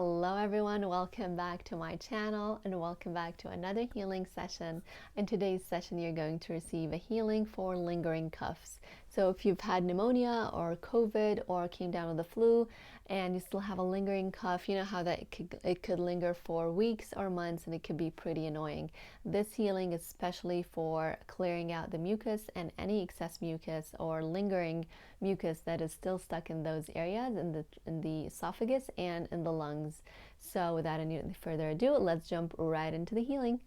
Hello everyone, welcome back to my channel and welcome back to another healing session. In today's session you're going to receive a healing for lingering coughs. So if you've had pneumonia or COVID or came down with the flu and you still have a lingering cough, you know how that it could linger for weeks or months and it could be pretty annoying. This healing is especially for clearing out the mucus and any excess mucus or lingering mucus that is still stuck in those areas in the esophagus and in the lungs. So without any further ado, let's jump right into the healing.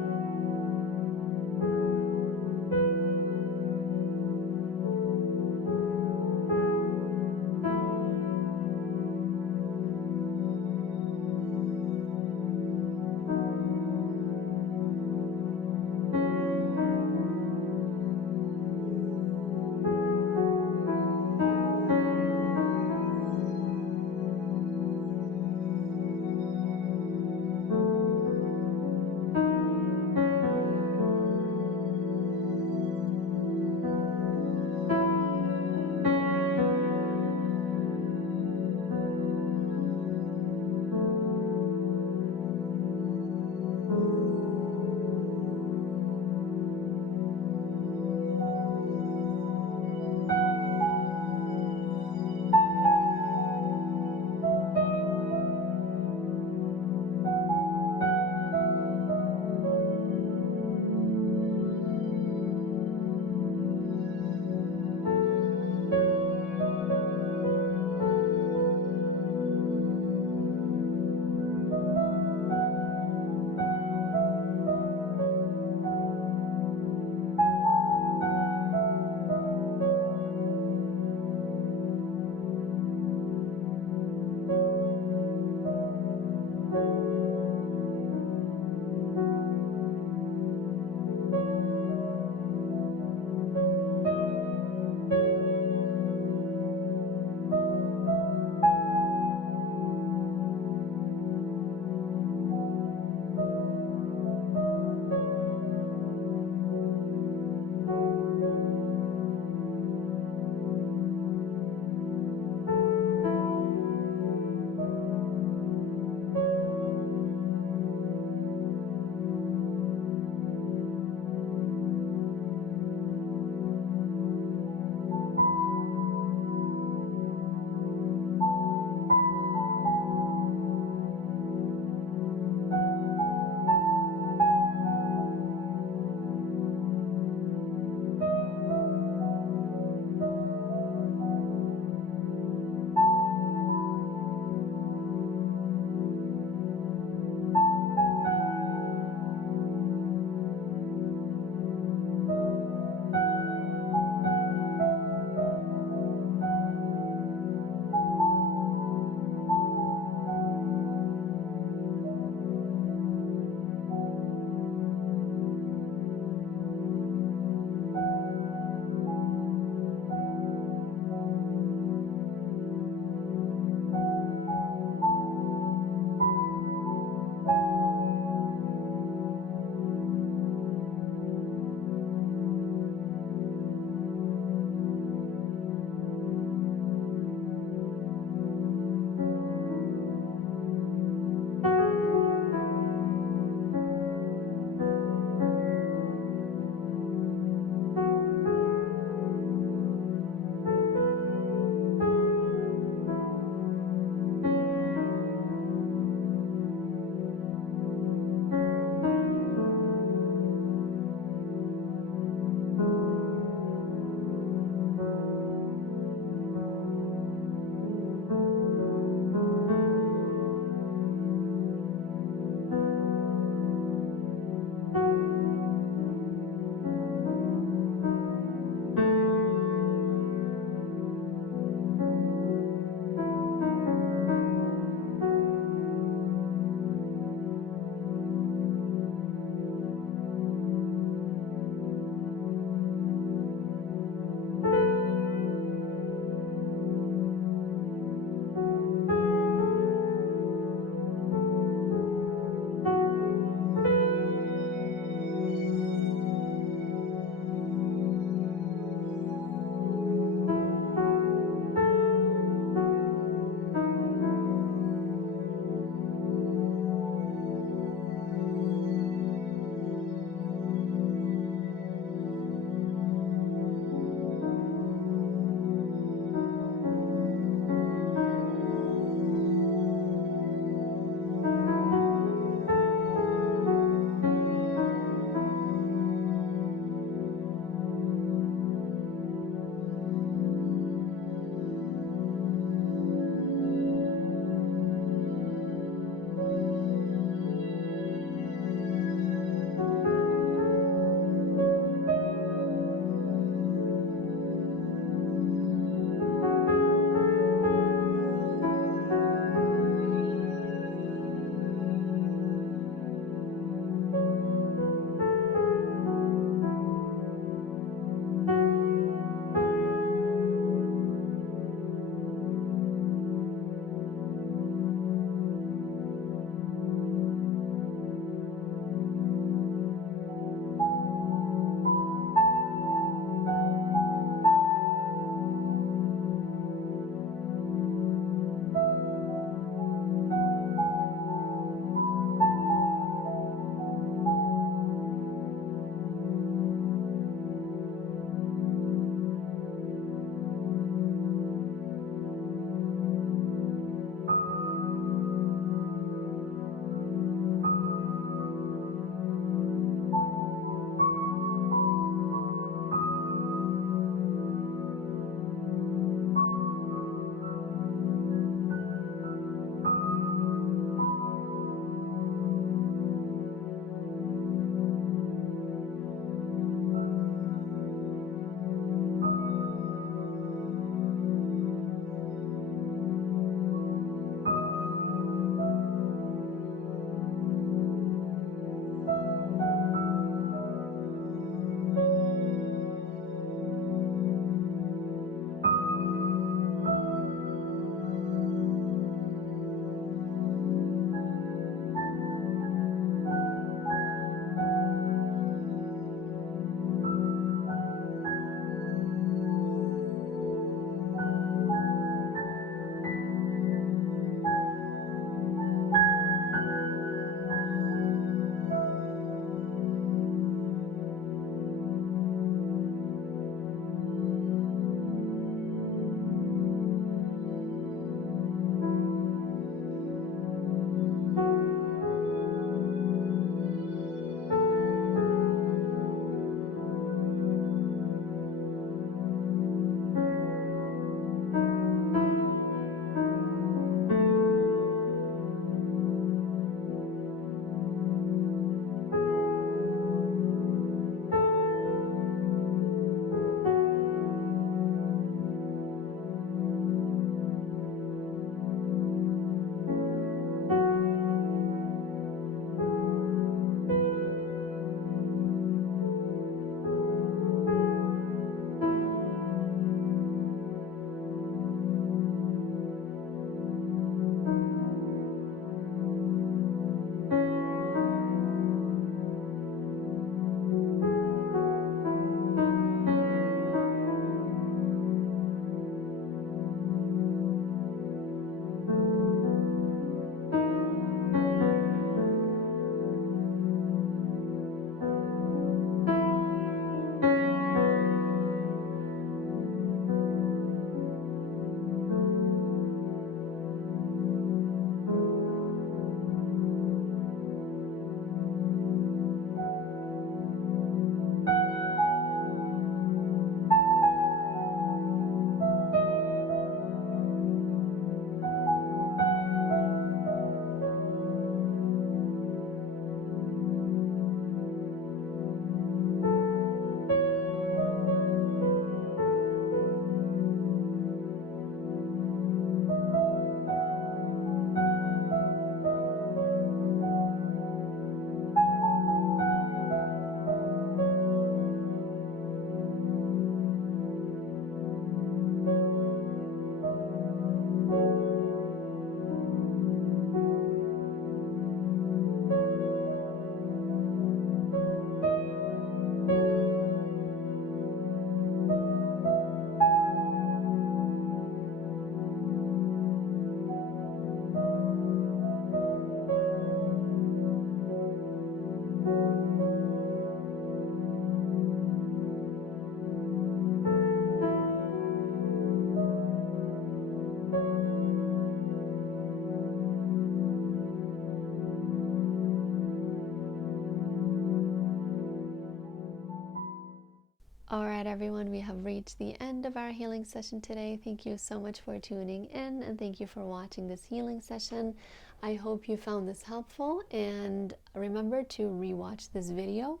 All right, everyone, we have reached the end of our healing session today. Thank you so much for tuning in, and thank you for watching this healing session. I hope you found this helpful, and remember to rewatch this video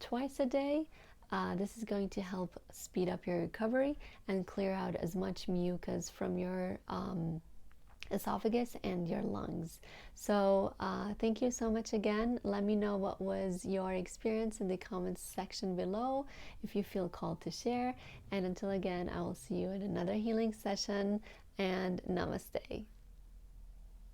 twice a day. This is going to help speed up your recovery and clear out as much mucus from your esophagus and your lungs. So thank you so much again. Let me know what was your experience in the comments section below if you feel called to share. And until again, I will see you in another healing session, and namaste.